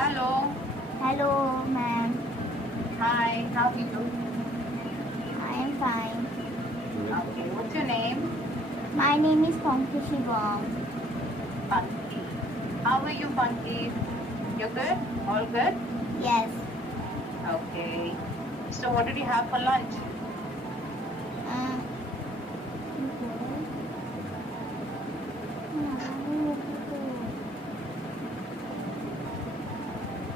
Hello. Hello, ma'am. Hi. How are you? I am fine. Okay. What's your name? My name is Pankaj Shivam. Funky. How are you, Funky? You good? All good? Yes. Okay. So, what did you have for lunch? Uh,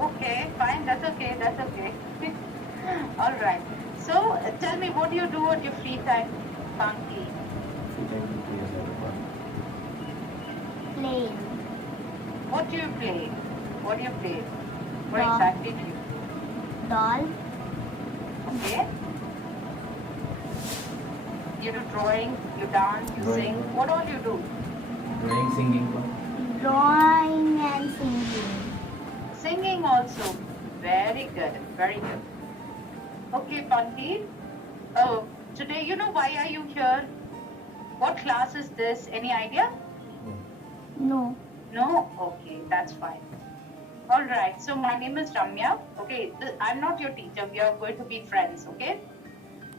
Okay. Fine. That's okay. That's okay. All right. So, tell me, what do you do at your free time, Funky? Plane. What do you play? What do you play? What Doll. exactly do you? Doll. Okay. You do drawing. You dance. You Drawing. sing. What all you do? Drawing, singing. Drawing and singing. Singing also. Very good. Very good. Okay, Panti. Oh, today, why are you here? What class is this? Any idea? No. No? Okay, that's fine. All right. So my name is Ramya. Okay, I'm not your teacher. We are going to be friends. Okay.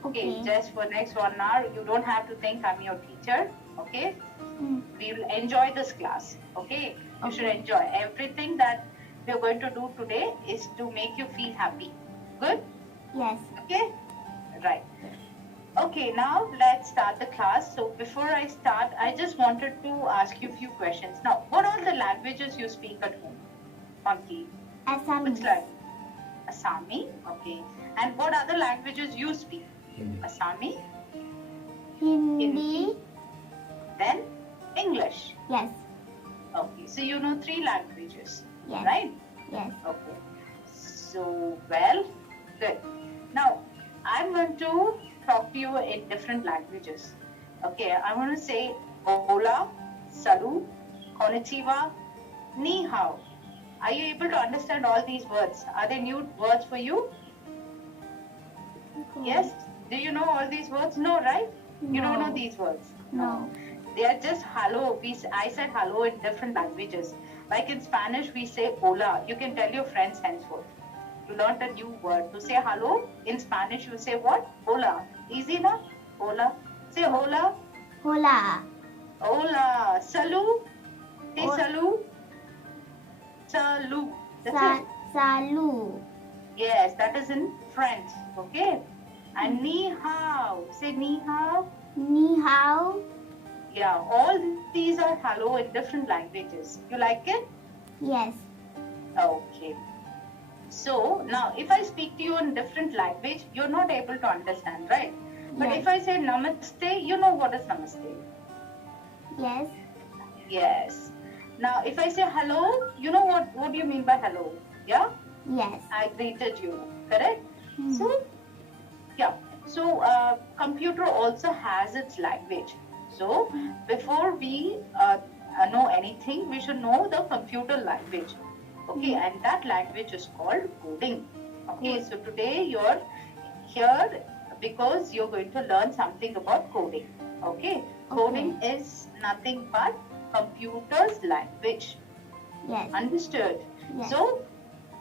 Okay. Okay. Just for next 1 hour, you don't have to think I'm your teacher. Okay. Mm. We will enjoy this class. Okay. You should Okay. enjoy everything that we are going to do today is to make you feel happy. Good. Yes. Okay. Right. Okay, now let's start the class. So before I start, I just wanted to ask you a few questions. Now, what are the languages you speak at home? Monkey. Which Assamese. language? Assami. Okay. And what other languages you speak? Hindi. Assami. Hindi. Then English. Yes. Okay. So you know 3 languages, Yes. right? Yes. Okay. So well, good. Now I'm going to talk to you in different languages. Okay, I want to say hola, salut, konnichiwa, ni hao. Are you able to understand all these words? Are they new words for you? Okay. Yes? Do you know all these words? No, right? You don't know No. these words? No. They are just hello. I said hello in different languages. Like in Spanish, we say hola. You can tell your friends henceforth. You learned a new word. To say hello, in Spanish, you say what? Hola. Easy enough? Hola. Say hola. Hola. Hola. Salut. Say Hol- salut. Salut. That's it. Salut. Yes, that is in French. Okay. And ni hao. Say ni hao. Ni hao. Yeah, all these are hello in different languages. You like it? Yes. Okay. So now if I speak to you in different language, you're not able to understand, right? But Yes. if I say namaste, you know what is namaste. Yes. Yes. Now if I say hello, you know what do you mean by hello? Yeah? Yes. I greeted you, correct? Hmm. So, yeah. So, computer also has its language. So, before we know anything, we should know the computer language. Okay, and that language is called coding. Okay, so today you're here because you're going to learn something about coding. Okay, coding is nothing but computer's language. Yes. Understood? Yes. So,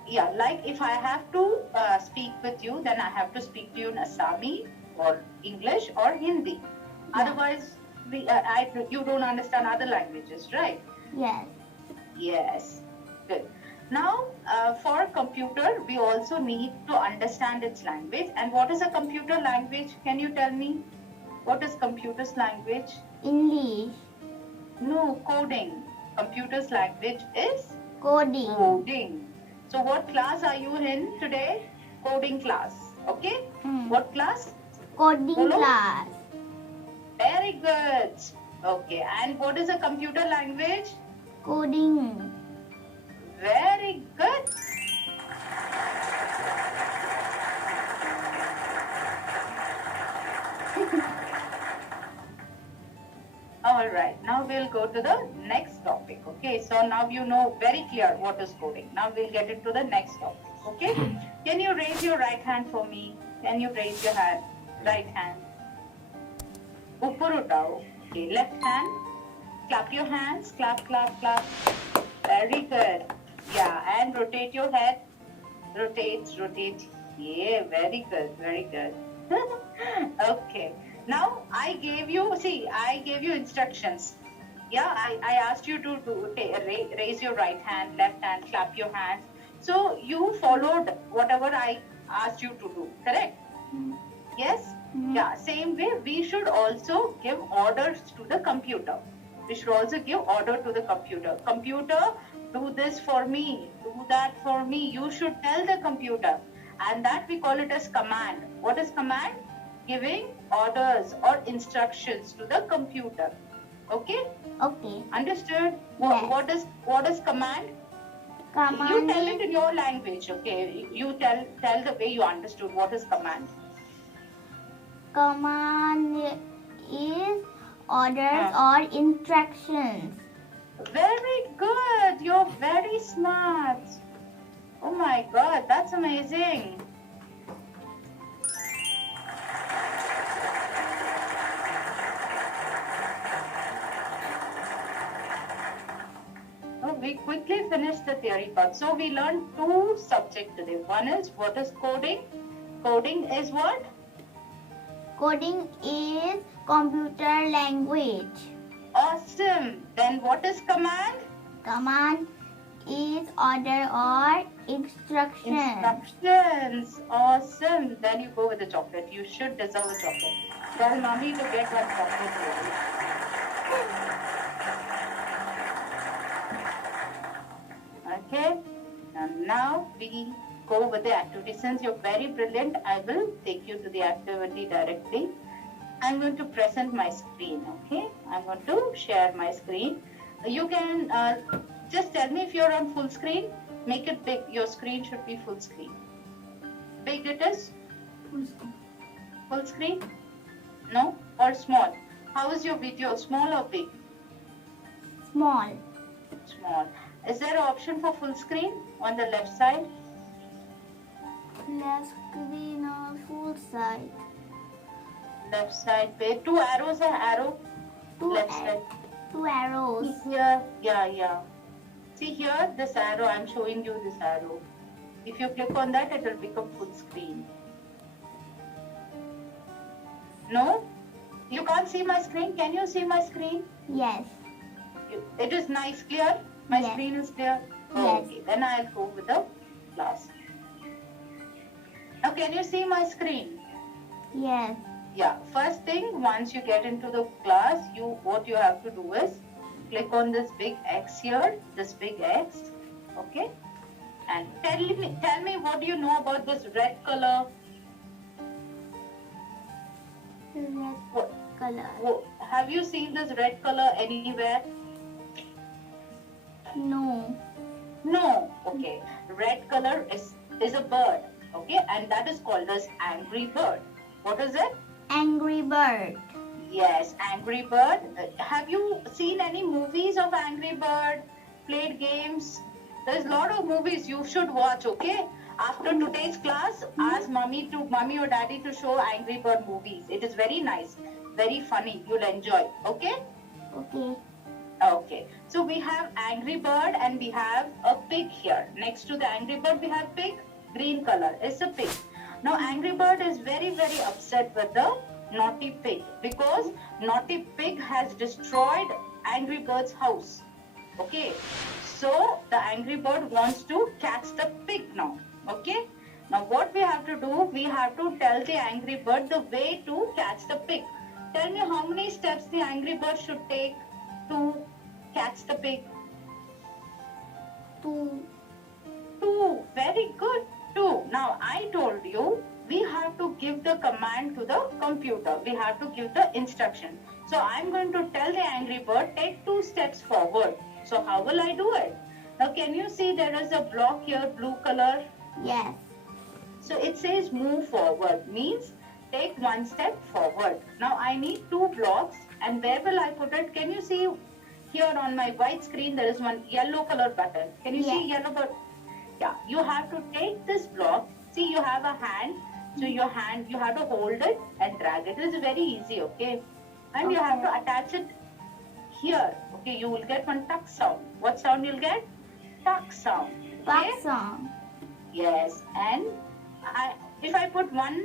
yeah, like if I have to speak with you, then I have to speak to you in Assami or English or Hindi. Yeah. Otherwise, you don't understand other languages, right? Yes. Yes. Good. Now, for computer, we also need to understand its language. And what is a computer language? Can you tell me? What is computer's language? English. No, coding. Computer's language is Coding. coding. So what class are you in today? Coding class. Okay? Hmm. What class? Coding Bolo? class. Very good. Okay. And what is a computer language? Coding. Very good. All right. Now we'll go to the next topic. Okay. So now you know very clear what is coding. Now we'll get into the next topic. Okay. Can you raise your right hand for me? Can you raise your hand? Right hand. Upar utao. Okay. Left hand. Clap your hands. Clap, clap, clap. Very good. Yeah, and rotate your head. Rotate, rotate. Yeah, very good, very good. Okay. Now I gave you instructions. Yeah, I asked you to raise your right hand, left hand, clap your hands. So you followed whatever I asked you to do, correct? Yes? Yeah, same way we should also give orders to the computer. We should also give order to the computer. Computer, do this for me, do that for me. You should tell the computer. And that we call it as command. What is command? Giving orders or instructions to the computer. Okay? Okay. Understood? Yes. What is command? Command You tell is it in your language, okay? You tell the way you understood what is command. command is orders or instructions. Very good. You're very smart. Oh my God, that's amazing. Oh, we quickly finished the theory part. So we learned two subjects today. One is what is coding? Coding is what? Coding is computer language. Awesome. Then what is command? Command is order or instruction. Instructions. Awesome. Then you go with the chocolate. You should deserve a chocolate. Tell mommy to get one chocolate for you. Okay. And now we go with the activity. Since you're very brilliant, I will take you to the activity directly. I'm going to present my screen. Okay. I'm going to share my screen. You can just tell me if you're on full screen. Make it big. Your screen should be full screen. Big it is? Full screen? No? Or small? How is your video? Small or big? Small. Small. Is there an option for full screen on the left side? Left screen or full side. Left side पे two arrows है arrow. Left side. Two arrows. Here, yeah. See here, this arrow. I'm showing you this arrow. If you click on that, it will become full screen. No? You can't see my screen? Can you see my screen? Yes. It is nice, clear? My Yes. screen is clear? Yes. Okay, then I'll go with the class. Now, can you see my screen? Yes. Yeah, first thing, once you get into the class, what you have to do is click on this big X here, this big X, okay? And tell me what do you know about this red color? Red What, color. have you seen this red color anywhere? No. No. Okay. Red color is a bird, okay? And that is called as angry bird. What is it? Angry bird. Yes, Angry Bird. Have you seen any movies of Angry Bird? Played games? There's a lot of movies you should watch, okay? After today's class, ask mommy or daddy to show Angry Bird movies. It is very nice, very funny. You'll enjoy, okay? Okay. Okay. So we have Angry Bird and we have a pig here. Next to the Angry Bird, we have pig. Green color is a pig. Now Angry Bird is very, very upset with the naughty pig because naughty pig has destroyed Angry Bird's house. Okay, so the Angry Bird wants to catch the pig now. Okay, now what we have to do, we have to tell the Angry Bird the way to catch the pig. Tell me how many steps the Angry Bird should take to catch the pig. Two. Two. Very good. Two. Now I told you we have to give the command to the computer. We have to give the instruction. So I'm going to tell the Angry Bird, take 2 steps forward. So how will I do it? Now can you see there is a block here, blue color? Yes. So it says move forward, means take 1 step forward. Now I need 2 blocks, and where will I put it? Can you see here on my white screen there is one yellow color button. Can you see yellow button? Yeah, you have to take this block. See, you have a hand. So your hand, you have to hold it and drag it. It is very easy, okay? And you have to attach it here. Okay, you will get one tuck sound. What sound you'll get? tuck sound. Buck Okay? song. Yes, and if I put one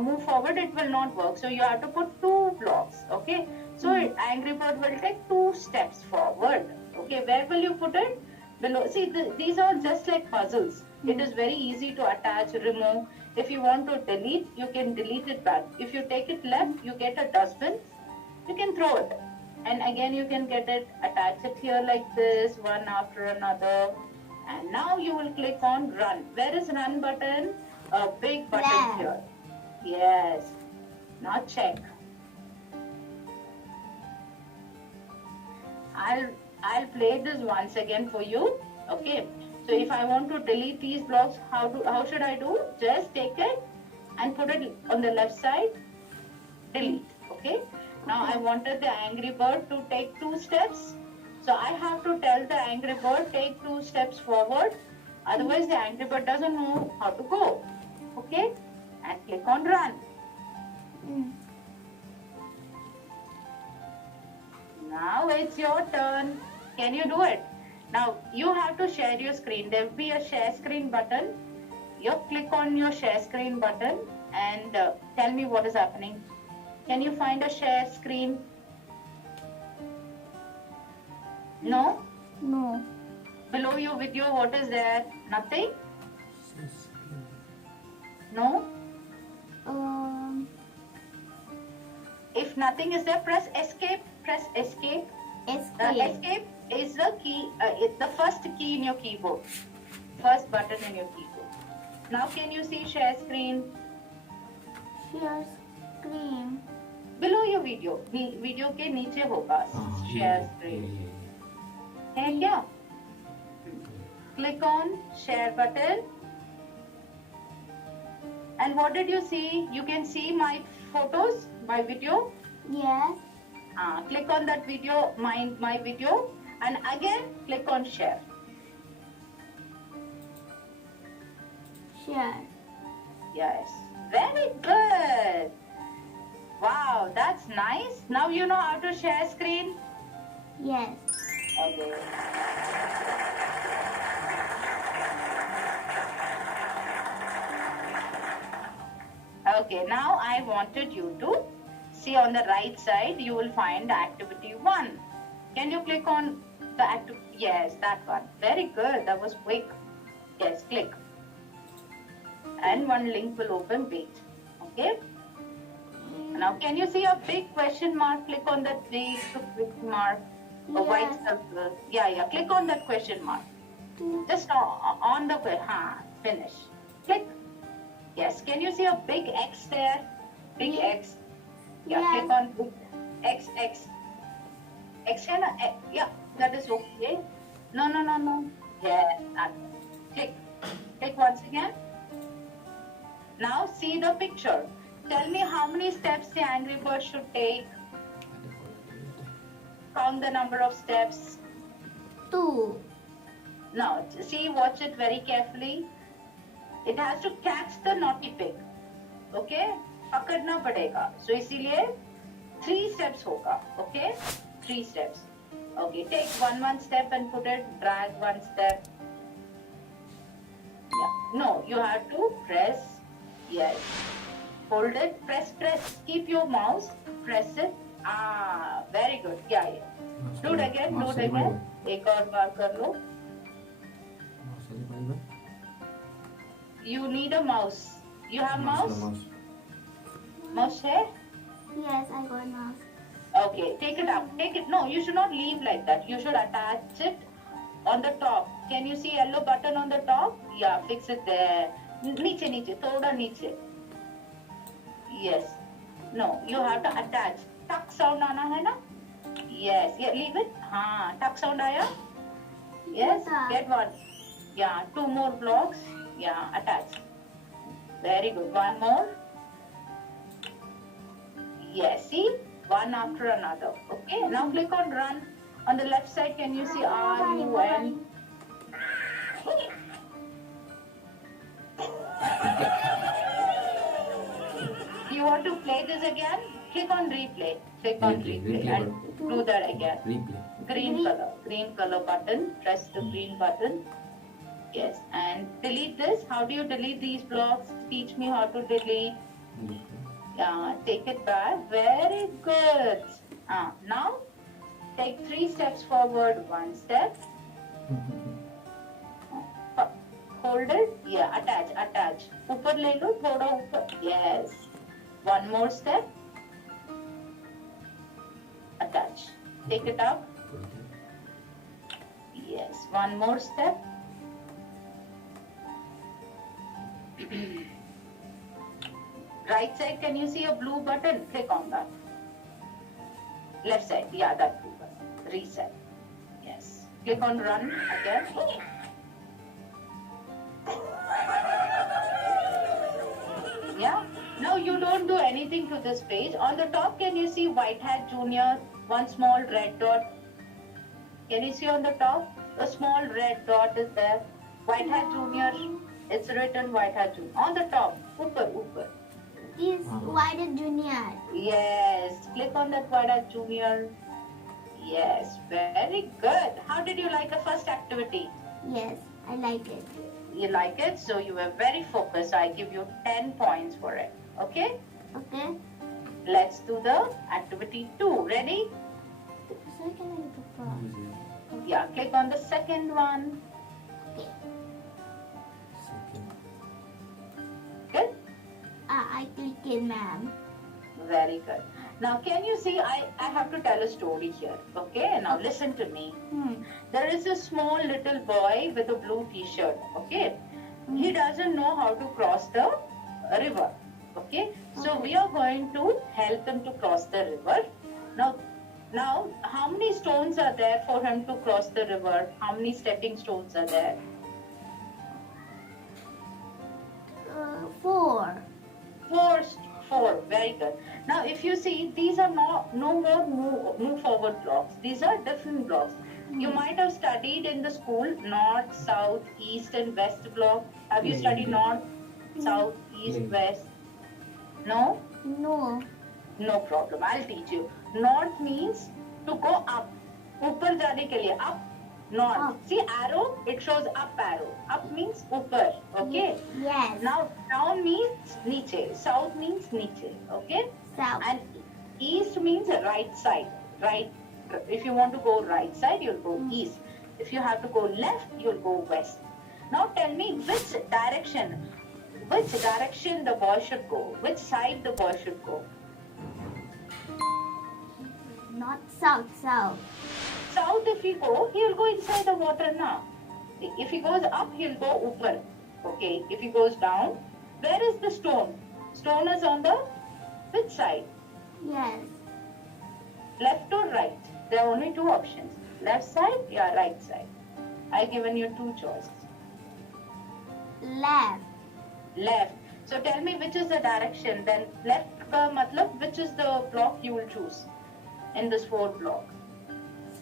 move forward, it will not work. So you have to put two blocks. Okay. So Angry Bird will take two steps forward. Okay. Where will you put it? Below. See, these are just like puzzles. It is very easy to attach, remove. If you want to delete, you can delete it back. If you take it left, you get a dustbin. You can throw it, and again you can get it, attach it here like this, one after another. And now you will click on run. Where is run button? A big button Left. here. Yes. Now check. I'll play this once again for you. Okay. So if I want to delete these blocks, how should I do? Just take it and put it on the left side. Delete. Okay. Now I wanted the Angry Bird to take two steps. So I have to tell the Angry Bird take two steps forward. Otherwise the Angry Bird doesn't know how to go. Okay? And click on run. Mm. Now it's your turn. Can you do it? Now you have to share your screen. There will be a share screen button. You click on your share screen button and tell me what is happening. Can you find a share screen? No? No. Below your video, what is there? Nothing? No? If nothing is there, press escape. Press escape. Escape. Escape is the key, it's the first key in your keyboard. First button in your keyboard. Now can you see share screen? Share screen. Below your video. Video के नीचे होगा share screen. है क्या? Click on share button. And what did you see? You can see my photos, my video. Yes. Click on that video, my video, and again click on share. Share. Yes, very good. Wow, that's nice. Now you know how to share screen. Yes. Okay. Okay, now I wanted you to see on the right side, you will find activity 1. Can you click on the activity? Yes, that one. Very good. That was quick. Yes, click. And one link will open. Wait. Okay. Now, can you see a big question mark? Click on that big mark. A white circle. Yeah. Click on that question mark. Just on the finish. Click. Yes. Can you see a big X there? Big X. Yeah. Yes. Click on big X. X. Yeah. That is okay. No. Yes. Click. Click once again. Now see the picture. Tell me how many steps the Angry Bird should take. Count the number of steps. 2. Now, see, watch it very carefully. It has to catch the naughty pig. Okay? पकड़ना पड़ेगा. So इसीलिए 3 steps होगा. Okay? 3 steps. Okay, take one step and put it. Drag 1 step. Yeah. No, you have to press. Yes. Hold it. Press. Keep your mouse. Press it. Very good. Yeah. Do it again. एक और बार कर लो. You need a mouse. You have mouse? Mouse है? Yes, I got mouse. Okay, take it up. Take it. No, you should not leave like that. You should attach it on the top. Can you see yellow button on the top? Yeah, fix it there. नीचे, थोड़ा नीचे. Yes. No, you have to attach. Tuck sound आना है ना? Yes. Yeah, leave it. Tuck sound आया? Yes. Get one. Yeah, 2 more blocks. Yeah, attach. Very good. One more. Yes. See? One after another. Okay. Now click on run. On the left side, can you see RUN? You want to play this again? Click on replay. Click on replay and do that again. Replay. Green color button. Press the green button. Yes, and delete this. How do you delete these blocks? Teach me how to delete. Yeah, take it back. Very good. Now take 3 steps forward, 1 step. Hold it. Yeah, attach. ऊपर ले लो, थोड़ा ऊपर. Yes. One more step. Attach. Take it up. Yes. One more step. Right side, can you see a blue button? Click on that. Left side, yeah, that blue button. Reset. Yes. Click on run again. Yeah. Now you don't do anything to this page. On the top, can you see White Hat Junior? One small red dot. Can you see on the top? A small red dot is there. White Hat Junior. It's written White Hat Junior. On the top, upper. Is White Hat Junior. Yes. Click on that White Hat Junior. Yes. Very good. How did you like the first activity? Yes, I like it. You like it? So you were very focused. I give you 10 points for it. Okay? Okay. Let's do the activity 2. Ready? So can I do first? Yeah. Click on the second one. Good? I click it, ma'am. Very good. Now, can you see, I have to tell a story here. Okay? Now, listen to me. There is a small little boy with a blue t-shirt. Okay? He doesn't know how to cross the river. Okay? So, we are going to help him to cross the river. Now, how many stones are there for him to cross the river? How many stepping stones are there? 4. Four. Very good. Now, if you see, these are no more move forward blocks. These are different blocks. You might have studied in the school north, south, east, and west block. Have you studied north, south, east, west? No? No. No problem. I'll teach you. North means to go up. ऊपर जाने के लिए up. North. Up. See arrow? It shows up arrow. Up means ऊपर. Okay? Yes. Now down means niche. South means niche. Okay? South. And east means right side. Right. If you want to go right side, you'll go east. If you have to go left, you'll go west. Now tell me which direction the boy should go. Which side the boy should go. Not south. South, if he go, he'll go inside the water now. If he goes up, he'll go upper. Okay. If he goes down, where is the stone? Stone is on the which side? Yes. Left or right? There are only 2 options. Left side, yeah, right side. I've given you 2 choices. Left. So tell me which is the direction. Then left ka matlab which is the block you will choose in this 4 block.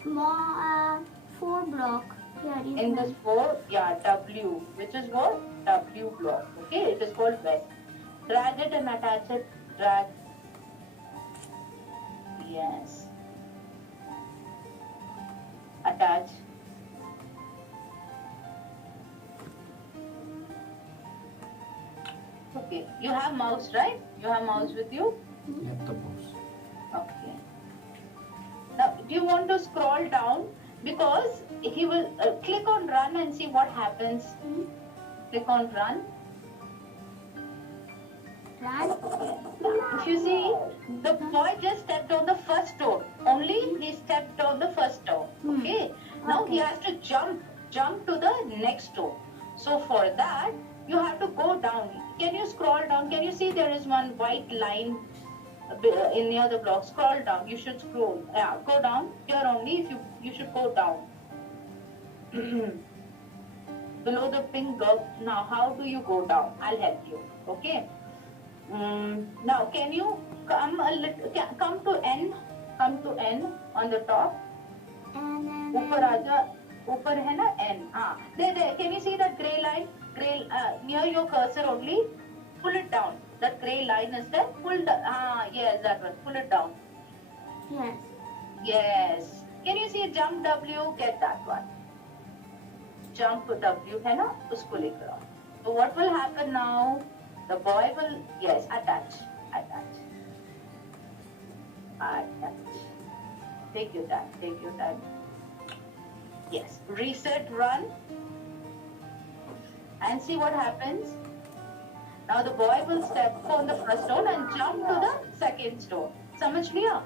Small 4 block. Here is In one. this 4, yeah, W, which is what? W block. Okay, it is called west. Drag it and attach it. Drag. Yes. Attach. Okay, you have mouse, right? You have mouse with you? Yep, the boss. Okay. Now, do you want to scroll down? Because he will click on run and see what happens. Click on run. Run. If you see, the boy just stepped on the first stone. Only he stepped on the first stone. Okay. Now he has to jump to the next stone. So for that, you have to go down. Can you scroll down? Can you see there is one white line in near the block? Scroll down. You should scroll. Yeah, go down. Here only. If you should go down. Below the pink block. Now, how do you go down? I'll help you. Okay. Now, can you come a little? Come to N. Come to N on the top. And ऊपर आजा. ऊपर है ना N. There. Can you see that gray line? Near your cursor only. Pull it down. That gray line is there. Pull down. Yes, that one. Pull it down. yes. Yes. Can you see jump W? Get that one. Jump W है ना, उसको लेकर आओ. So what will happen now? The boy will, yes, attach. Take your time. Yes, reset, run, and see what happens. Now the boy will step on the first stone and jump to the second stone. समझ लिया?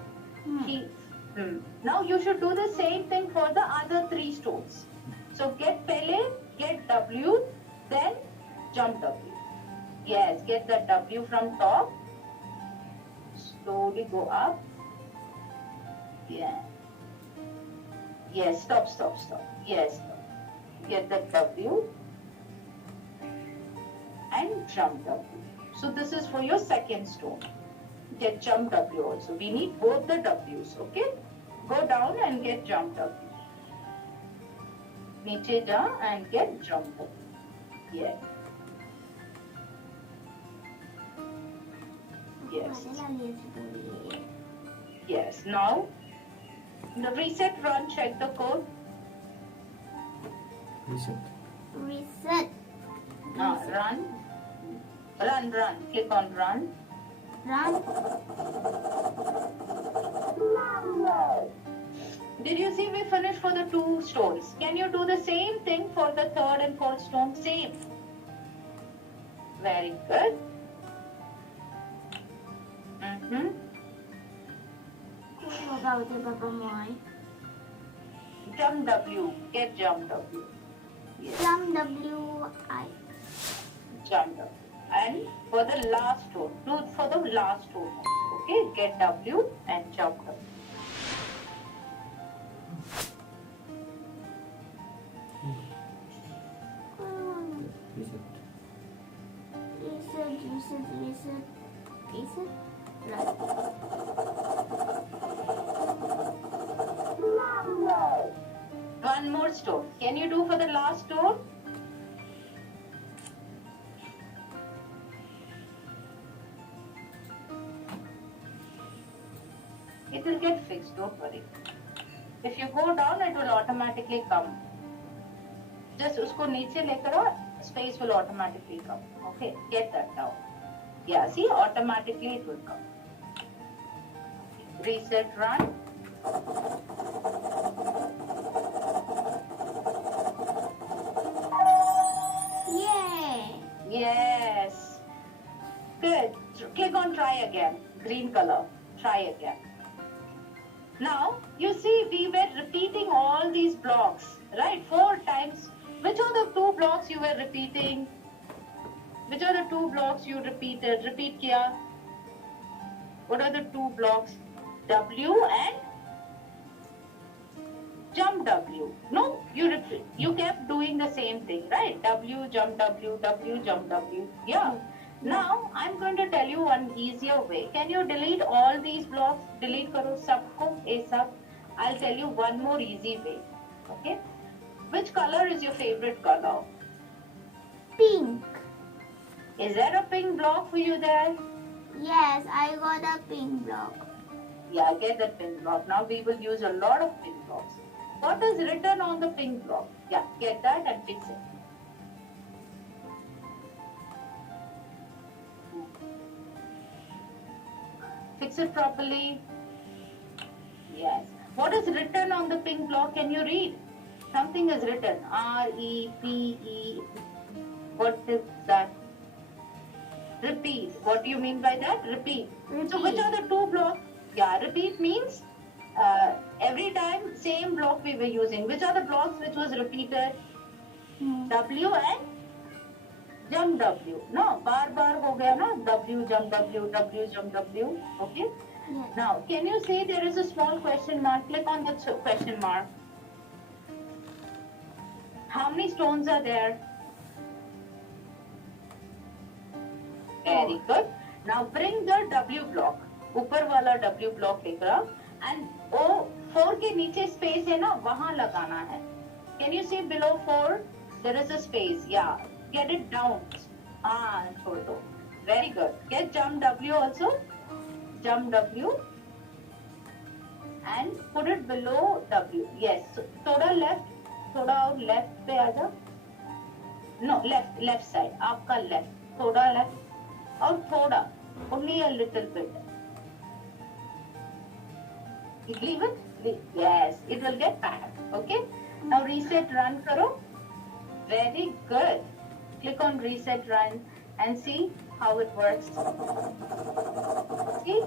Now you should do the same thing for the other 3 stones. So get W, then jump W. Yes, get the W from top. Slowly go up. Yeah. Yes, stop. Yes. Get the W and jump W. So this is for your second stone. Get jump W also. We need both the W's, okay? Go down and get jump W. नीचे जा and get jump W. Yes. Yes. Now, the reset, run, check the code. Reset. Run. Click on run. Did you see we finished for the 2 stones? Can you do the same thing for the 3rd and 4th stone? Same. Very good. Jump W. Get jump W. Yes. Jump W. Jump W. And for the last stone, do it for the last stone also. Okay, get W and jump W. Reset. Right. One more stone. Can you do for the last stone? It will get fixed, don't worry. If you go down, it will automatically come. Just usko niche lekar aao, space will automatically come. Okay, get that down. Yeah, see, automatically it will come. Reset, run. Yay! Yes. Good. Click on try again. Green color. Try again. Now, you see we were repeating all these blocks, right? 4 times. Which are the 2 blocks you were repeating? Which are the 2 blocks you repeated? Repeat kiya. What are the 2 blocks? W and jump W. No, you kept doing the same thing, right? W, jump W, W, jump W. Yeah. Now, I'm going to tell you one easier way. Can you delete all these blocks? Delete karo sabko, a sab. I'll tell you one more easy way. Okay? Which color is your favorite color? Pink. Is there a pink block for you there? Yes, I got a pink block. Yeah, get the pink block. Now we will use a lot of pink blocks. What is written on the pink block? Yeah, get that and fix it. Fix it properly. Yes. What is written on the pink block? Can you read? Something is written. R-E-P-E. What is that? Repeat. What do you mean by that? Repeat. So which are the 2 blocks? Yeah, repeat means every time same block we were using. Which are the blocks which was repeated? W and jump W. No, bar ho gaya na. W, jump W, W, jump W. Okay? Yes. Now, can you see there is a small question mark? Click on the question mark. How many stones are there? Very good. Now bring the W block. ऊपर वाला W block लेकर आओ and वो 4 के नीचे space है ना वहाँ लगाना है. Can you see below 4? There is a space. Yeah. Get it down. छोड़ दो. Very good. Get jump W also. Jump W. and put it below W. Yes. So, थोड़ा और left पे आ जा. No, left side. आपका left. थोड़ा left. और थोड़ा. Only a little bit. Leave it. Yes. It will get packed. Okay. Now reset run करो. Very good. Click on reset run and see how it works. See?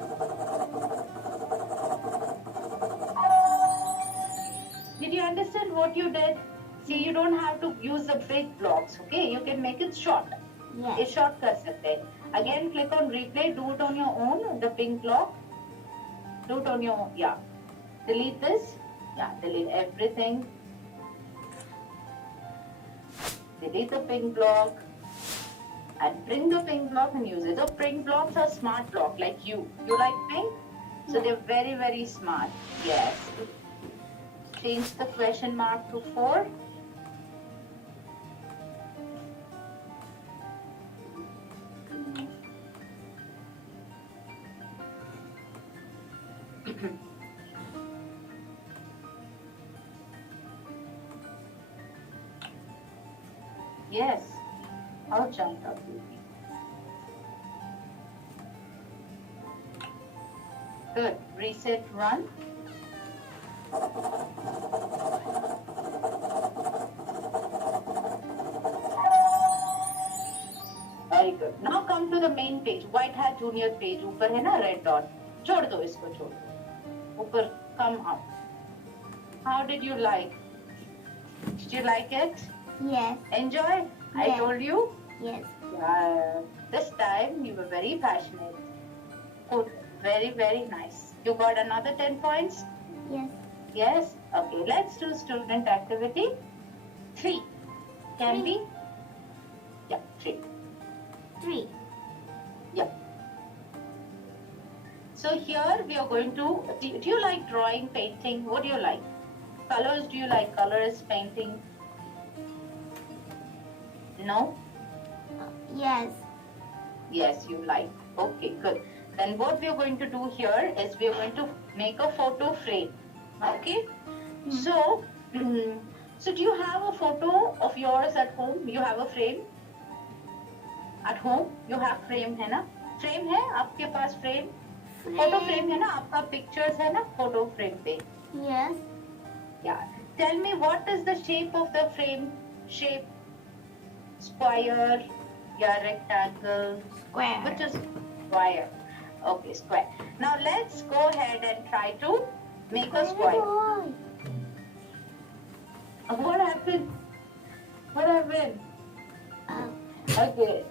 Did you understand what you did? See, you don't have to use the big blocks, okay? You can make it short. Yes. It's short कर सकते हैं. Again, click on replay. Do it on your own. The pink block. Do it on your own. Yeah. Delete this. Yeah. Delete everything. Delete the pink block. And bring the pink block and use it. The pink blocks are smart block like you. You like pink? So they're very, very smart. Yes. Change the question mark to 4. Yes. I'll jump up. Good. Reset run. Very good. Now come to the main page. White Hat Junior page. ऊपर है ना red dot. छोड़ दो इसको छोड़ दो. ऊपर come up. How did you like? Did you like it? Yes. Enjoy? I Yes. told you. Yes. This time you were very passionate. Good. Very, very nice. You got another 10 points? Yes. Yes? Okay, let's do student activity 3. Can we? Yeah, 3. 3. Yeah. So here we are going to, do you like drawing, painting? What do you like? Colors, do you like colors, painting? No? Yes. Yes, you like. Okay, good. Then what we are going to do here is we are going to make a photo frame. Okay? So, so do you have a photo of yours at home? You have a frame? At home? You have frame है ना? Frame है? आपके पास frame? Photo frame है ना? आपका pictures है ना? Photo frame पे. Yes. Yeah. Tell me what is the shape of the frame? Shape? Square? Yeah, rectangle? Square. Which is square? Okay, square. Now let's go ahead and try to make a square. Boy. What happened? What happened? Okay.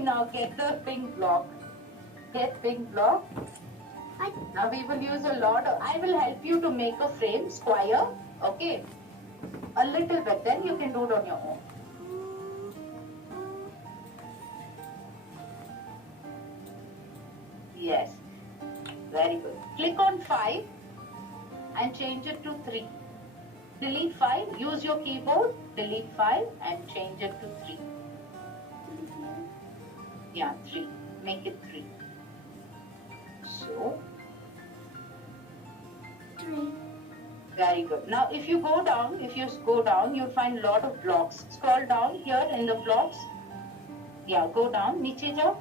Now get the pink block. Get pink block. Now we will use a lot of, I will help you to make a frame, square. Okay. A little bit, then you can do it on your own. Yes. Very good. Click on 5 and change it to 3. Delete 5. Use your keyboard. Delete 5 and change it to 3. Yeah, 3. Make it 3. So, 3. very good. Now, if you go down, you'll find a lot of blocks. Scroll down here in the blocks. Yeah, go down. Niche jao.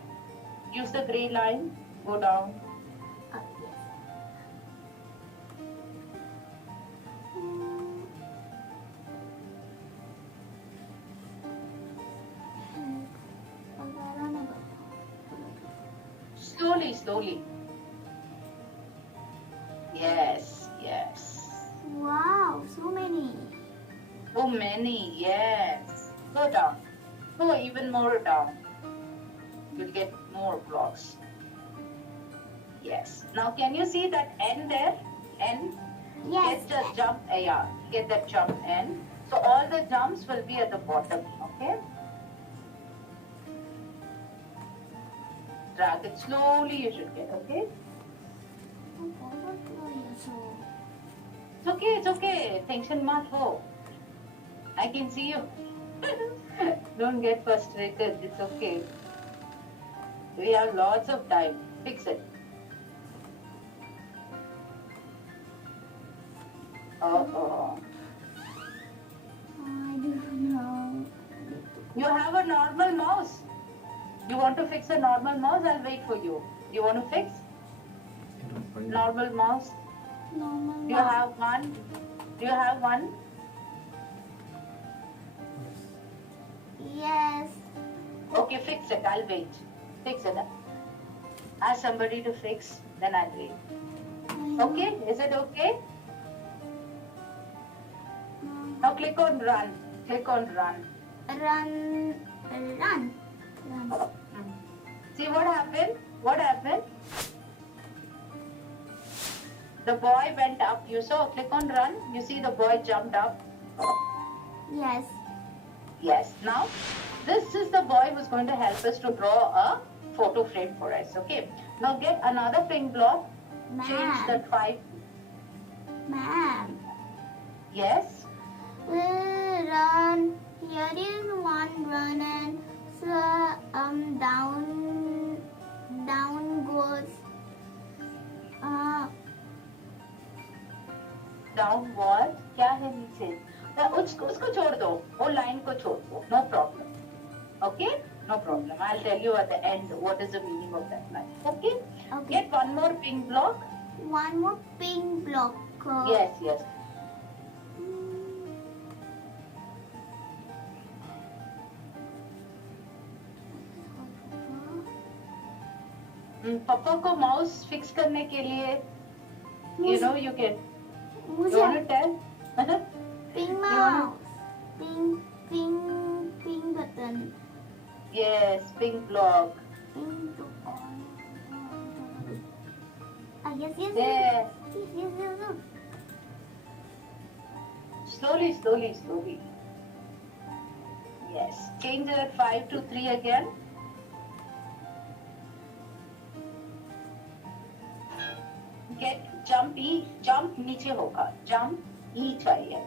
Use the gray line. Go down. Slowly, slowly. Yes, yes. Wow, so many. So many, yes. Go down. Go even more down. You'll get more blocks. Yes. Now can you see that N there? N? Yes. Get the jump, yeah. Get that jump N. So all the jumps will be at the bottom, okay? Drag it slowly, you should get, okay? It's okay. Tension mat ho. I can see you. Don't get frustrated. It's okay. We have lots of time. Fix it. Uh-oh. I don't know. You have a normal mouse. You want to fix a normal mouse? I'll wait for you. You want to fix normal mouse? Normal. Do you have one? Do you have one? Yes. Okay, fix it. I'll wait. Fix it. Ask somebody to fix, then I'll wait. Okay? Is it okay? Now click on run. Click on run. Run. Run. Run. See what happened? What happened? The boy went up. You saw? Click on run. You see the boy jumped up. Yes. Yes. Now, this is the boy who's going to help us to draw a photo frame for us. Okay. Now get another pink block. Change the 5. Ma'am. Yes. Run. Here is one run and so down goes. Down what? क्या है नीचे? उसको छोड़ दो. वो line को छोड़ दो. No problem. Okay? No problem. I'll tell you at the end what is the meaning of that line. Okay? Okay. Get one more pink block. One more pink block. Yes, yes. पापा को mouse fix करने के लिए you know you can मुझे you want to tell pink You wanna- mouse. Pink button. yes pink block Pink yes. there Yes. slowly yes change that 5 to 3 again get jump नीचे होगा jump E चाहिए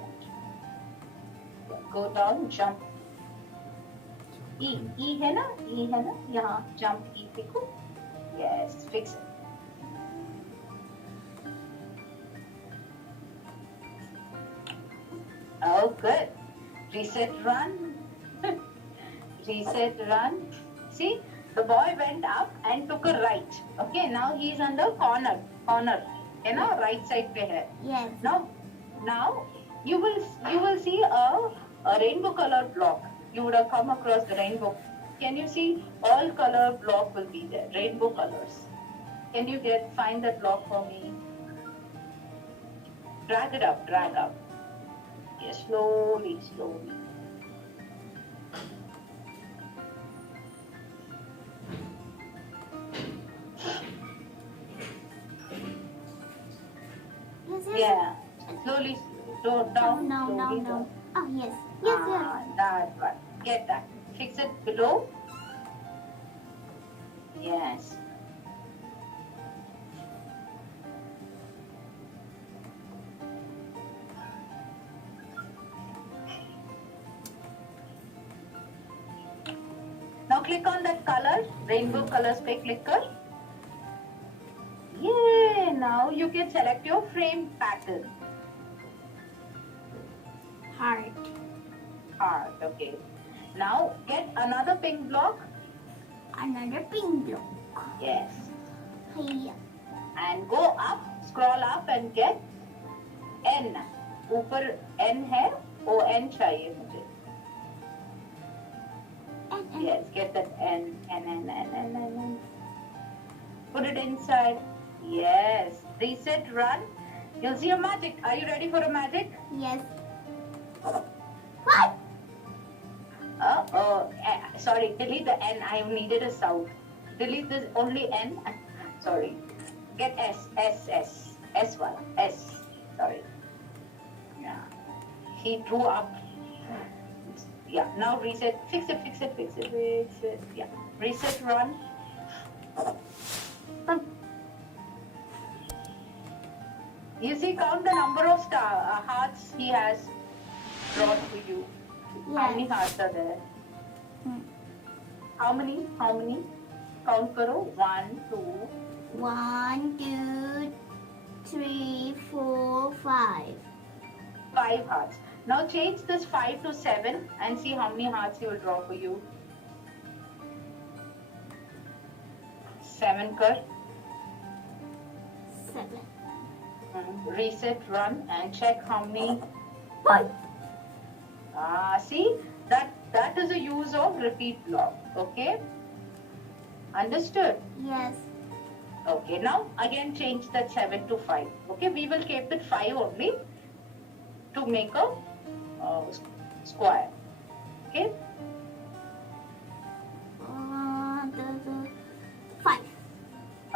go down jump E है ना यहाँ jump E देखो yes fix it oh good reset run reset run see the boy went up and took a right okay now he is on the corner है ना right side पे है Yes. now you will see a rainbow color block you would have come across the rainbow can you see all color block will be there rainbow colors can you find that block for me drag up yes slowly Yes. yeah slowly down No. slowly down. Oh yes. Yes. That one. Get that. Fix it below. Yes. Now click on that color, rainbow colors पे click कर. Yeah, now you can select your frame pattern. Heart, okay. Now get another pink block. Another pink block. Yes. Hiya. And go up, scroll up and get N. ऊपर N है, O N चाहिए मुझे. And Yes, get that N. Put it inside. Yes. Reset, run. You'll see a magic. Are you ready for a magic? yes. What? Sorry, delete the N. I needed a sound. Delete this only N. Sorry. Get S one. S. Sorry. Yeah. He drew up. Yeah. Now reset. Fix it. Yeah. Reset. Run. You see, count the number of hearts he has drawn for you. How many Yes. hearts are there? Hmm. How many? Count karo. 1, 2. 1, 2, 3, 4, 5. 5 hearts. Now change this 5 to 7 and see how many hearts he will draw for you. 7 kar. 7. Reset, run and check how many. 5. See, that is a use of repeat block. Okay, understood? Yes. Okay, now again change that 7 to 5. Okay, we will keep it 5 only to make a square. Okay, The 5.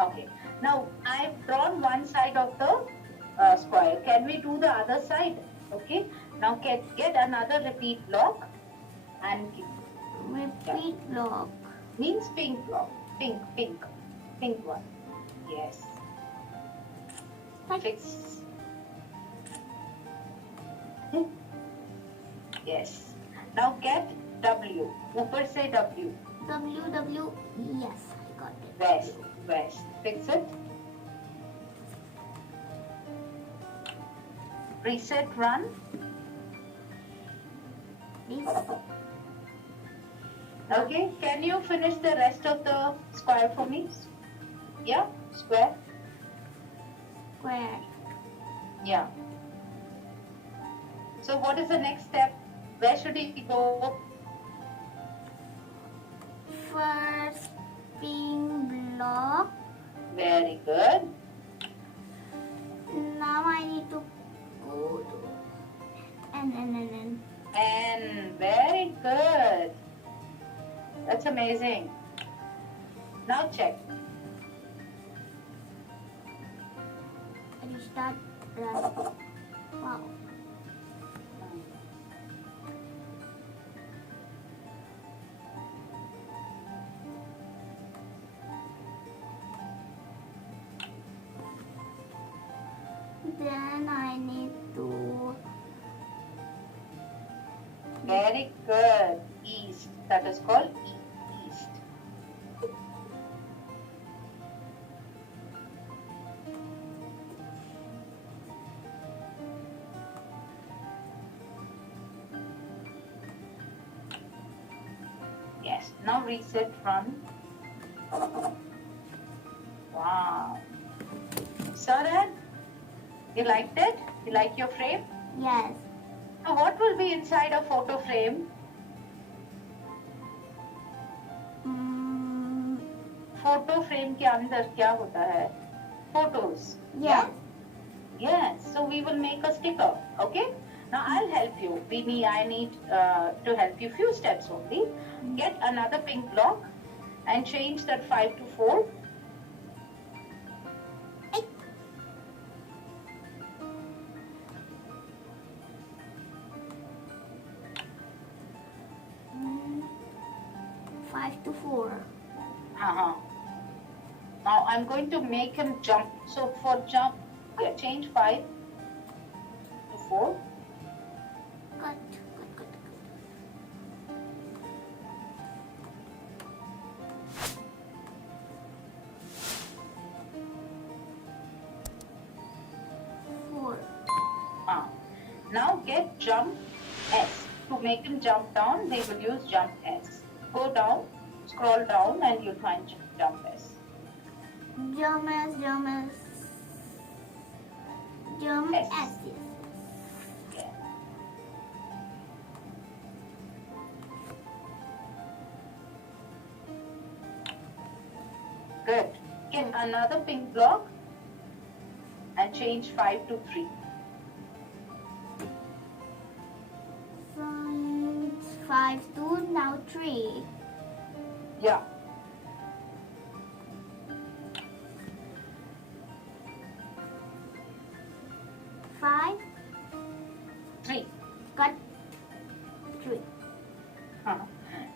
okay. Now I've drawn one side of the square. Can we do the other side? Okay. Now get another repeat block and Repeat block. means pink block. Pink one. Yes. Fix. Yes. Now get W. Upar say W. W. Yes, I got it. West. Fix it. Reset, run. This Okay. Can you finish the rest of the square for me? Yeah. Square. square. Yeah. So what is the next step? Where should he go? First pink block. Very good. Now I need to go to N. And very good. That's amazing. Now check. Restart run. Wow. Then I need to Very good. East. That is called east. Yes. Now reset run. Wow. Saran, you liked it? You like your frame? yes. Now what will be inside a photo frame? Photo frame के अंदर क्या होता है? Photos. Yes. Yes. So we will make a sticker. Okay. Now I'll help you. I need to help you few steps only. Get another pink block and change that 5 to 4. Mm, 5 to 4. Uh-huh. Now I'm going to make him jump. So for jump, change 5 to 4. Cut. Four. Now get jump S. To make him jump down, they will use jump S. Go down, scroll down, and you'll find jump S. Jump S. Jump S. S. Yes. Yeah. Good. Get another pink block and change 5 to 3. Five to now 3. Yeah. Five. 3. Cut. 3.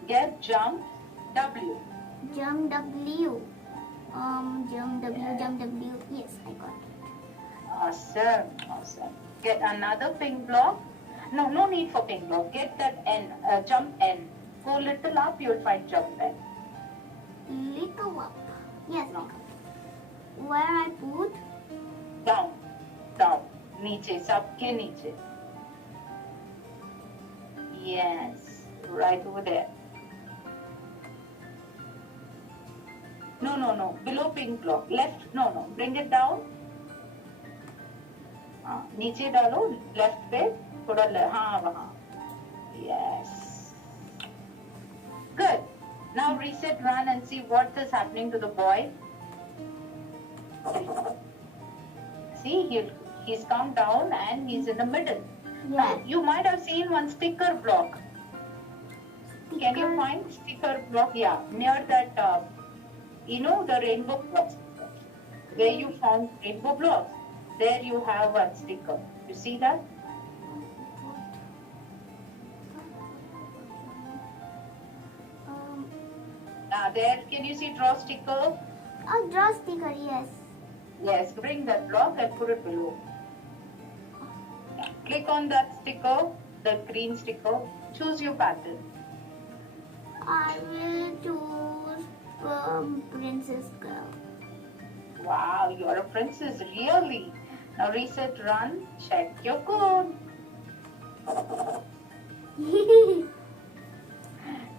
Get jump W. Jump W. Jump W. Yes, I got it. Awesome. Get another pink block. No need for pink block. Get that N, jump N. Go little up, you'll find jump N. Little up. Yes, No. Where I put Down. नीचे, सबके नीचे. Yes, right over there. No. Below pink block. Left. No. Bring it down. नीचे डालो. Left पे. थोड़ा हाँ वहाँ. Yes. Good. Now reset, run and see what is happening to the boy. See, he's come down and he's in the middle. Yes. You might have seen one sticker block. Can you find sticker block? Yeah, near that, the rainbow blocks. Where you found rainbow blocks, there you have one sticker. You see that? There, can you see draw sticker? Oh, draw sticker, yes. Yes, bring that block and put it below. Click on that sticker, the green sticker. Choose your pattern. I will choose Princess Girl. Wow, you're a princess, really. Now reset, run, check your code.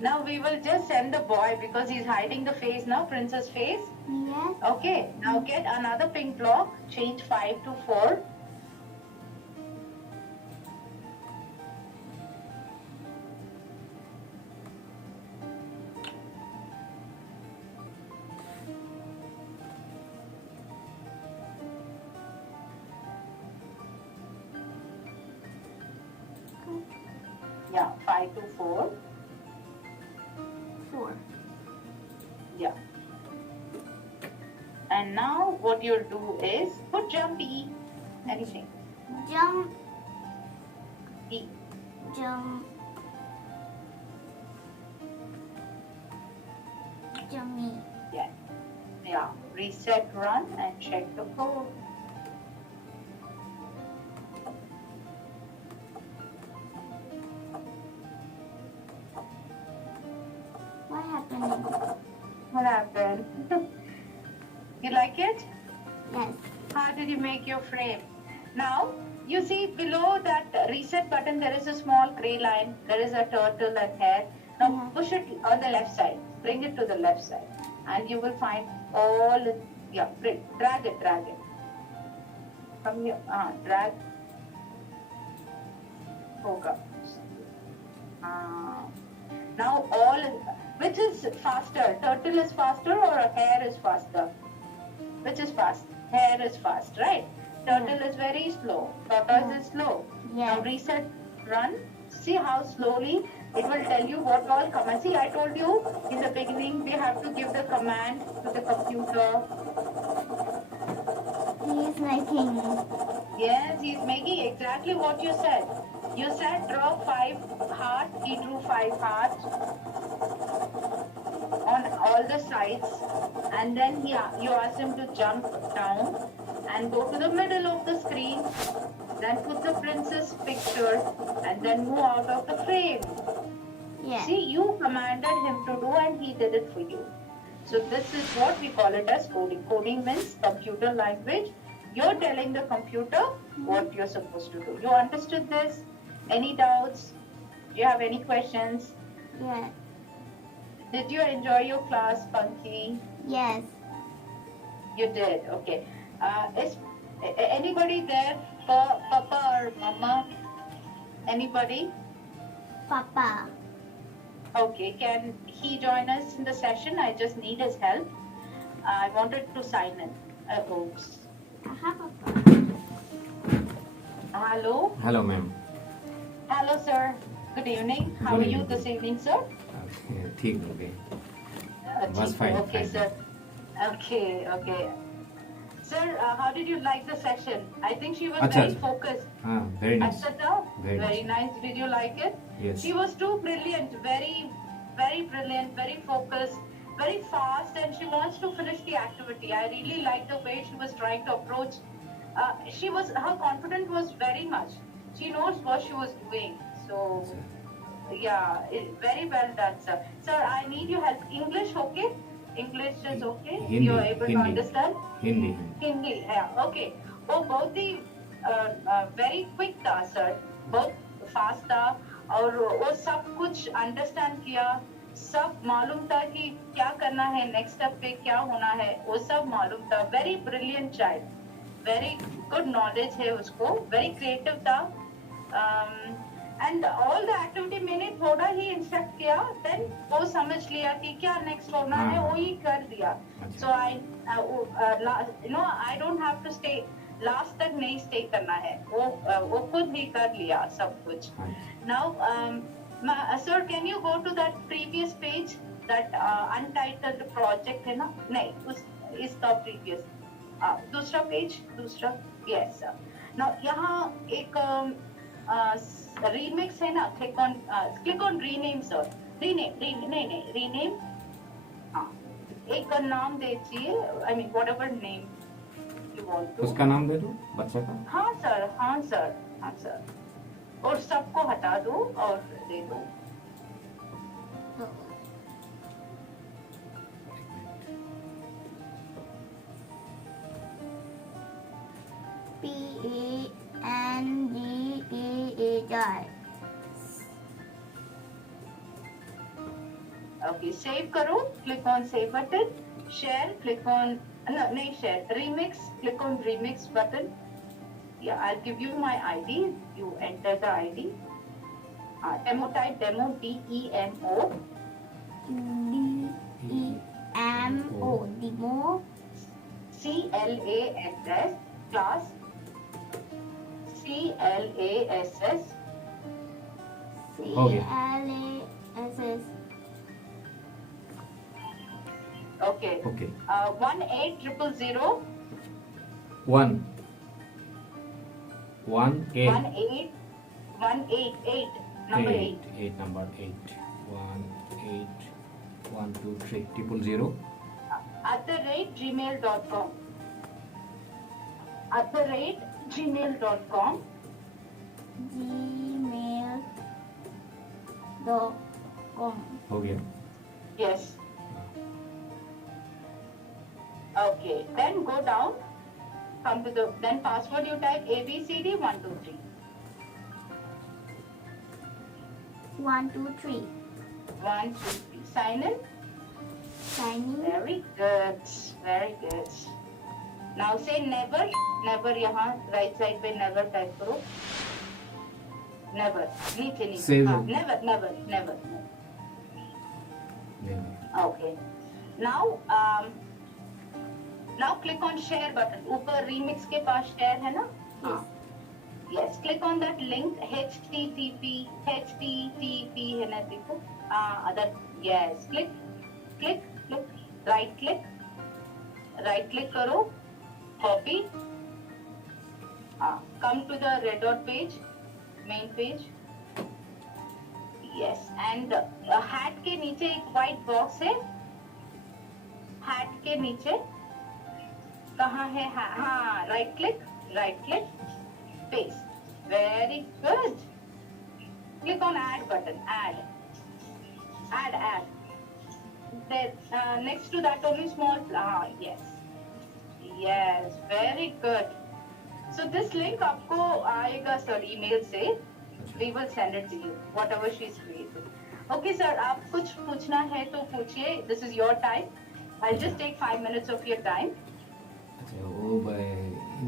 Now we will just send the boy because he's hiding the face now, princess face. Yes. Okay, now get another pink block, change 5 to 4. Yeah, 5 to 4. 4. Yeah. And now what you'll do is put jumpy. Anything. Jump. E. Jump. Jummy. Yeah. Reset, run, and check the code. What happened? What happened? You like it? Yes. How did you make your frame? Now, you see below that reset button, there is a small gray line. There is a turtle and hair. Now, Yeah. push it on the left side. Bring it to the left side. And you will find all, drag it. Come here, drag. Okay. Now which is faster? Turtle is faster or a hare is faster? Which is fast? Hare is fast, right? Turtle is very slow. Tortoise is slow. Yeah. Now reset, run. See how slowly it will tell you what all commands. See, I told you in the beginning we have to give the command to the computer. He's making. Yes, he's making exactly what you said. You said draw 5 hearts. He drew 5 hearts on all the sides, and then you asked him to jump down and go to the middle of the screen, then put the princess picture and then move out of the frame. Yeah. See, you commanded him to do and he did it for you. So this is what we call it as coding. Coding means computer language. You're telling the computer what you're supposed to do. You understood this? Any doubts? Do you have any questions? Yeah. Did you enjoy your class, Punky? Yes. You did. Okay. Is anybody there for Papa or Mama? Anybody? Papa. Okay. Can he join us in the session? I just need his help. I wanted to sign in. Oops. Papa. Hello. Hello, ma'am. Hello, sir. Good evening. How Good are you evening. this evening, sir? ठीक हो गए. Was Okay, fine, okay, fine. sir. Okay. Sir, how did you like the session? I think she was Acha. very focused. Very nice. Akshata, Very very nice. Did you like it? Yes. She was too brilliant, very, very brilliant, very focused, very fast, and she wants to finish the activity. I really like the way she was trying to approach. Her confidence was very much. She knows what she was doing. So, yeah, very well done, sir. Sir, I need your help. English, okay? English is okay? Hindi, You're able to Hindi. understand? Hindi. Hindi, yeah, okay. Oh, both the very quick tasks, sir. Both fast tasks और वो सब कुछ understand किया, सब मालूम था कि क्या करना है, नेक्स्ट स्टेप पे क्या होना है, वो सब मालूम था. Very brilliant child, very good knowledge है उसको, वेरी क्रिएटिव था. एंड ऑल द एक्टिविटी मैंने थोड़ा ही इंस्ट्रक्ट किया, देन वो समझ लिया कि क्या नेक्स्ट होना है, वो ही कर दिया. So I you know I don't have to stay, last तक नहीं स्टे करना है, वो खुद ही कर लिया सब कुछ. Now sir, can you go to that previous page, that untitled project है ना, नहीं उस इसका प्रीवियस दूसरा पेज, दूसरा. Yes sir. नाउ यहाँ एक remix है ना, click on rename sir, rename. हाँ, एक नाम दीजिए, I mean whatever name you want to. उसका नाम दे दो बच्चा का. हाँ सर. और सबको हटा दो और दे दो. PENDEAI. Okay, save करो, click on save button. Share, click on, no, नहीं share, remix, click on remix button. Yeah, I'll give you my ID. You enter the ID. Demo type, demo, DEMO. DEMO. Demo. CLASS, class. CLASS. हो गया. CLASS. Okay. 18000. 188. Number 8. Number 8. 18123 @gmail.com. @gmail.com. gmail.com. हो गया. Yes. Okay. Then go down. Come to the, then password you type ABCD 123. 123. 123. Sign in. Sign in. Very good. Very good. Now say never. Never यहाँ right side पे never type करो. Never. नीचे. Save. हाँ, never. Okay. Now click on share button. ऊपर remix के पास share है ना? हाँ. Yes. Click on that link. HTTP है ना, देखो. Other. Yes. Click. Right click करो. Copy. Come to the red dot page. Main page. Yes. And hat के नीचे एक white box है. Hat के नीचे कहाँ है? हाँ, right click, paste. Very good. Click on add button. Add. Then next to that only small. Yes. Very good. So this link आपको आएगा sir email से. We will send it to you. Whatever she is created. Okay sir, आप कुछ पूछना है तो पूछिए. This is your time. I'll just take 5 minutes of your time. वो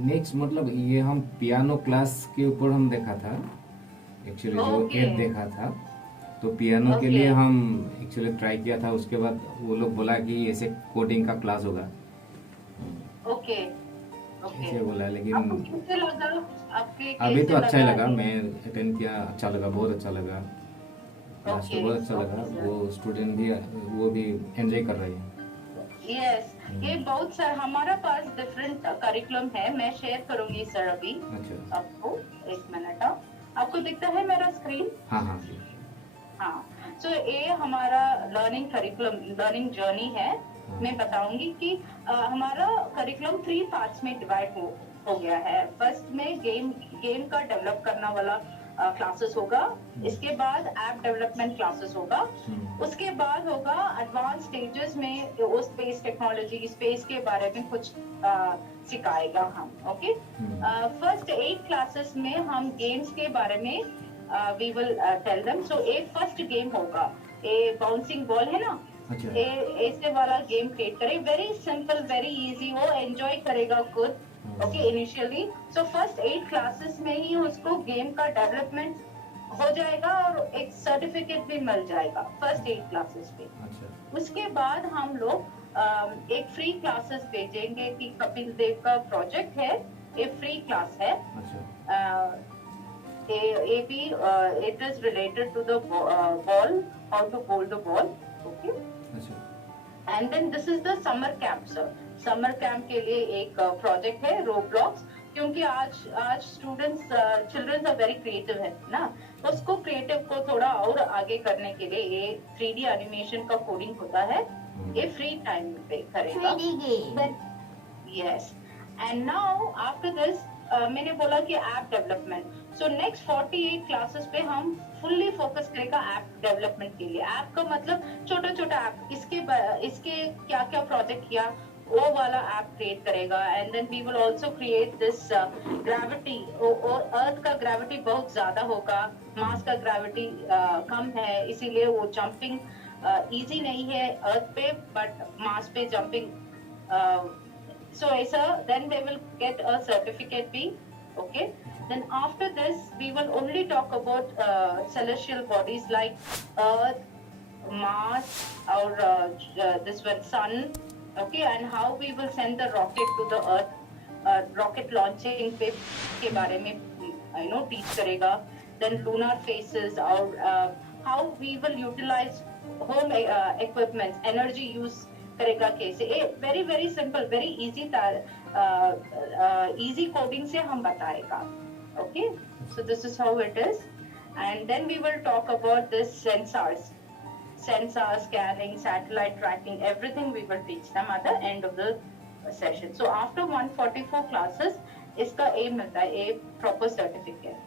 नेक्स्ट मतलब ये हम पियानो क्लास के ऊपर हम देखा था एक्चुअली. जो ऐप देखा था तो पियानो के लिए हम एक्चुअली ट्राई किया था. उसके बाद वो लोग बोला कि ऐसे कोडिंग का क्लास होगा. ओके. ऐसे बोला. लेकिन आपको कैसे लगा? अभी तो अच्छा ही लगा. मैं अटेंड किया, अच्छा लगा, बहुत अच्छा लगा. क्लास तो बहुत अच्छा लगा. वो स्टूडेंट भी वो भी एंजॉय कर रहे हैं. यस. ये बहुत सारा हमारा पास डिफरेंट करिकुलम है. मैं शेयर करूंगी सर अभी. अच्छा. आपको 1 मिनट. आपको दिखता है मेरा स्क्रीन? हाँ. सो ये हमारा लर्निंग करिकुलम, लर्निंग जर्नी है. मैं बताऊंगी कि हमारा करिकुलम 3 पार्ट्स में डिवाइड हो गया है. फर्स्ट में गेम का डेवलप करना वाला क्लासेस होगा. इसके बाद ऐप डेवलपमेंट क्लासेस होगा. उसके बाद होगा एडवांस स्टेजेस में वो स्पेस टेक्नोलॉजी, स्पेस के बारे में कुछ सिखाएगा हम. ओके. फर्स्ट 8 क्लासेस में हम गेम्स के बारे में वी विल टेल देम. सो एक फर्स्ट गेम होगा, ए बाउंसिंग बॉल है ना, अच्छा ऐसे वाला गेम क्रिएट करें. वेरी सिंपल, वेरी इजी, वो एंजॉय करेगा खुद. Okay, initially. So first 8 classes में ही उसको गेम का डेवलपमेंट हो जाएगा और एक सर्टिफिकेट भी मिल जाएगा फर्स्ट 8 क्लासेस पे. अच्छा उसके बाद हम लोग एक फ्री क्लासेस भेजेंगे कि कपिल देव का प्रोजेक्ट है, ये फ्री क्लास है. अच्छा ये भी it is related to the ball, how to bowl the ball. Okay. अच्छा And then this is the summer camp, sir. Summer camp के लिए एक प्रोजेक्ट है Roblox, क्योंकि आज students childrens are very creative है ना, उसको क्रिएटिव को थोड़ा और आगे करने के लिए ये 3D एनिमेशन का कोडिंग होता है, ये फ्री टाइम पे करेगा. 3D game. Yes. And now after this मैंने बोला कि app development. So next 48 classes पे हम फुल्ली फोकस करेगा ऐप डेवलपमेंट के लिए. ऐप का मतलब छोटा छोटा ऐप, इसके क्या क्या प्रोजेक्ट किया वो वाला ऐप क्रिएट करेगा. And then we will also create this gravity. और अर्थ का ग्रेविटी बहुत ज्यादा होगा, मास का ग्रेविटी कम है, इसीलिए वो जंपिंग इजी नहीं है अर्थ पे, बट मास पे जंपिंग. So ऐसा, then they will get a certificate B. Okay. Then after this, we will only talk about celestial bodies like Earth, Mars, or this one Sun. Okay, and how we will send the rocket to the Earth. Rocket launching पे के बारे में teach करेगा. Then lunar phases, or how we will utilize home equipments, energy use करेगा कैसे. Very very simple, very easy easy coding से हम बताएगा. Okay, so this is how it is. And then we will talk about this sensors, scanning, satellite tracking, everything we will teach them at the end of the session. So after 144 classes इसका A मिलता है, A proper certificate.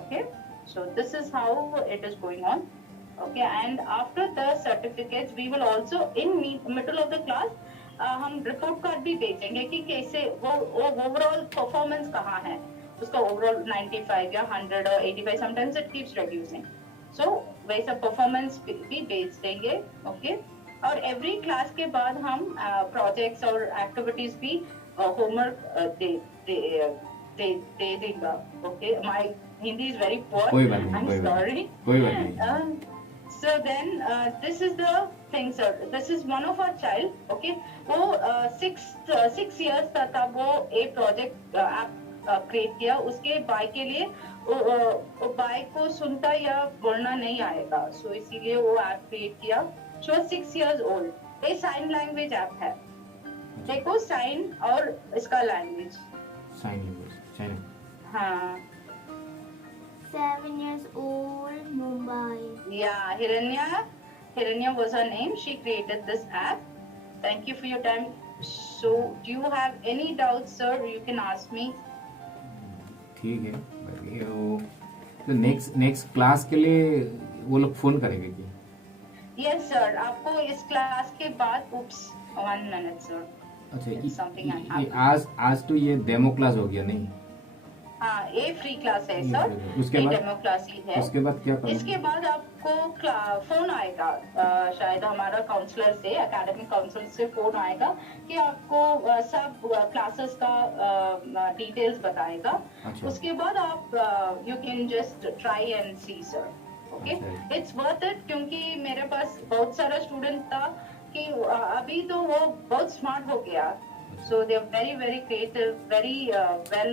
Okay, so this is how it is going on. Okay, and after the certificates we will also in middle of the class हम report card भी भेजेंगे कि कैसे वो overall performance कहाँ है उसका. ओवरऑल 95 या 100 और 85, समटाइम्स इट कीप्स रिड्यूसिंग. सो वैसा परफॉर्मेंस भी भेज देंगे. ओके, और एवरी क्लास के बाद हम प्रोजेक्ट्स और एक्टिविटीज भी होमवर्क दे देगा. Okay, my Hindi is very poor, कोई बात नहीं, आई एम सॉरी. कोई बात नहीं. So then this is the thing, sir. This is one of our child. Okay, वो 6 years था तब वो एक प्रोजेक्ट ऐप क्रिएट किया. उसके बाय के लिए वो बाय को सुनता या बोलना नहीं आएगा, सो इसीलिए वो ऐप क्रिएट किया. सो 6 years old. ये साइन लैंग्वेज ऐप है. देखो साइन और इसका लैंग्वेज. Sign language China. हाँ. 7 years old, Mumbai. Yeah, Hiranya was her name. She created this app. Thank you for your time. So, do you have any doubts, sir? You can ask me. ठीक है. तो next class के लिए वो लोग phone करेंगे क्या? Yes, sir. आपको इस क्लास के बाद, oops, 1 minute, sir. अच्छा, आज तो ये डेमो क्लास हो गया नहीं? हाँ, ये फ्री क्लास है सर. उसके बाद डेमो क्लास ही है. उसके बाद क्या करना? इसके बाद आपको फोन आएगा, शायद हमारा काउंसलर से, एकेडमिक काउंसलर से फोन आएगा कि आपको सब क्लासेस का डिटेल्स बताएगा. अच्छा. उसके बाद आप you can just try and see sir. Okay, it's worth it, क्योंकि मेरे पास बहुत सारा स्टूडेंट था कि अभी तो वो बहुत स्मार्ट हो गया. So they are very very creative, very well.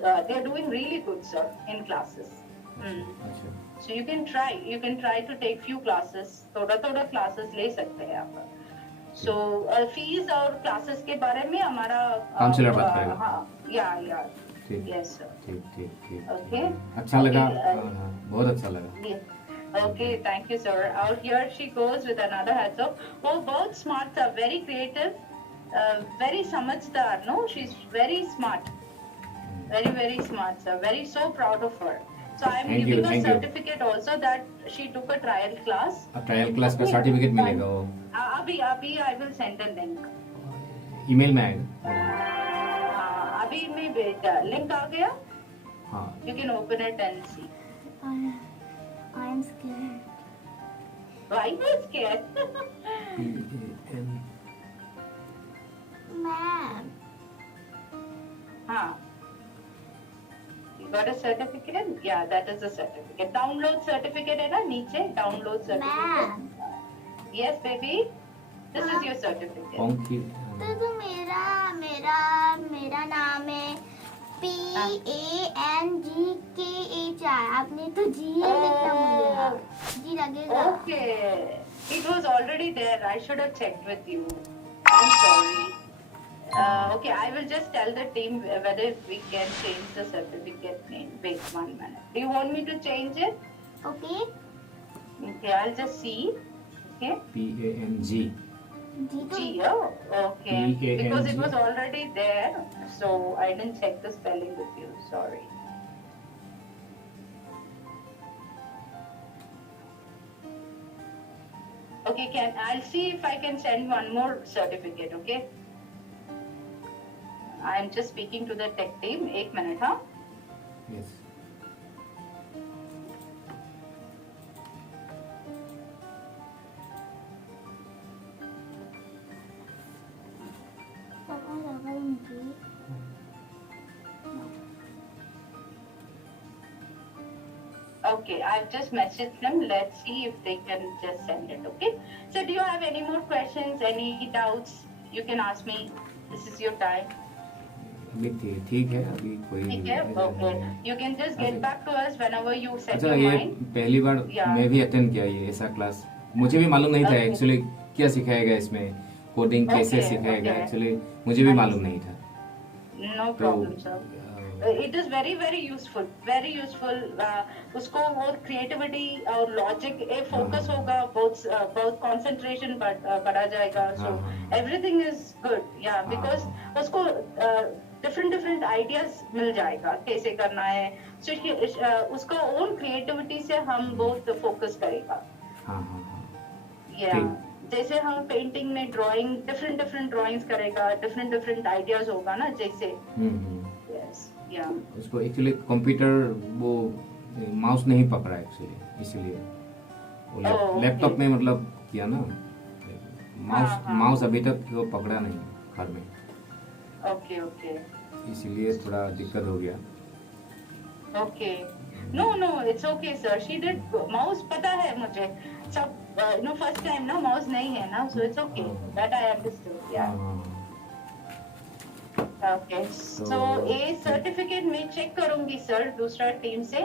They are doing really good, sir, in classes. So you can try to take few classes. थोड़ा classes ले सकते हैं आप. So fees और classes के बारे में हमारा काउंसलर बात करेगा. हाँ, या. Yes sir. ठीक. Okay. अच्छा लगा. बहुत अच्छा लगा. Okay, thank you sir. Out here she goes with another heads up. वो बहुत smart था, very creative. Very समझदार, no? She's very smart, very smart, sir. Very so proud of her. So I am giving a certificate also that she took a trial class. Trial class का certificate मिलेगा वो? अभी I will send a link. Email में आएगा? हाँ, अभी मैं भेजा, लिंक आ गया. हाँ. You can open it and see. I am scared. Why you scared? PAN. Ma'am. Huh. You got a certificate? Yeah, that is a certificate. Download certificate है ना नीचे? Download certificate. Ma'am. Yes, baby. This is your certificate. Ponky. तो मेरा नाम है PANGKHI. आपने तो G लिखना बोला. G लगेगा. Okay. It was already there. I should have checked with you. I'm sorry. Okay, I will just tell the team whether we can change the certificate name. Wait 1 minute. Do you want me to change it? Okay. Okay, I'll just see. Okay. PANG. G तो G, oh, okay. PANG. Because it was already there, so I didn't check the spelling with you. Sorry. Okay, I'll see if I can send one more certificate, okay? I'm just speaking to the tech team. 1 minute, huh? Yes. पापा लगा मुझे. Okay, I've just messaged them. Let's see if they can just send it, okay? So do you have any more questions, any doubts? You can ask me. This is your time. अभी ठीक है अभी कोई ठीक है? Okay. You can just get back to us whenever you set अच्छा your ये mind. पहली बार Yeah. मैं भी अटेंड किया ये ऐसा क्लास मुझे भी मालूम नहीं था Okay. एक्चुअली क्या सिखाएगा इसमें कोडिंग कैसे Okay, सिखाएगा okay. एक्चुअली मुझे भी मालूम नहीं था No तो problem, sir. It is very very useful. Very useful. उसको वो creativity और logic focus हाँ. होगा बहुत concentration बढ़ा जाएगा. So हाँ, हाँ. everything is good. Yeah, because उसको different ideas मिल जाएगा कैसे करना है. So उसका own creativity से हम बहुत focus करेगा. हाँ हाँ हाँ Yeah. ठीक. जैसे हम पेंटिंग में ड्राइंग डिफरेंट ड्राइंग्स करेगा डिफरेंट आइडियाज होगा ना जैसे. यस या उसको एक्चुअली कंप्यूटर वो माउस नहीं पकड़ा एक्चुअली इसलिए वो Oh, लैपटॉप okay. में मतलब किया ना माउस हाँ. माउस अभी तक वो पकड़ा नहीं घर में ओके ओके इसीलिए थोड़ा दिक्कत हो गया okay. No it's okay sir. She did mouse पता है मुझे सब फर्स्ट टाइम ना माउस नहीं है ना so it's okay that I understood. Yeah okay. So ये सर्टिफिकेट मैं चेक करूंगी सर दूसरा टीम से.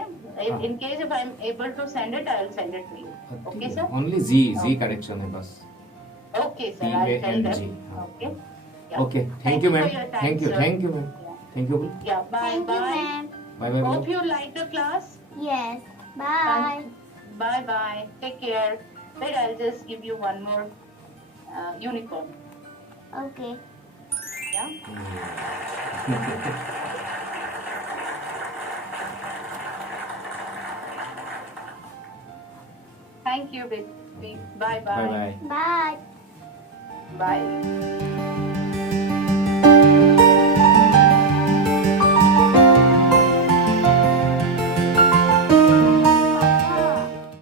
In case if I am able to send it I will send it to you. Okay sir. Only जी correction है बस Okay, sir. I'll tell PANG. them. Okay. Yeah. Okay thank you for मैम your time, thank you sir. Thank you मैम Yeah. Thank you Yeah. Bye. Thank you, Bye. ma'am. Bye bye Hope you like the class. Yes. Bye. Bye. Bye. Take care. Wait, I'll just give you one more unicorn. Okay. Yeah. Thank you, baby. Bye. Bye Bye. Bye Bye. Bye.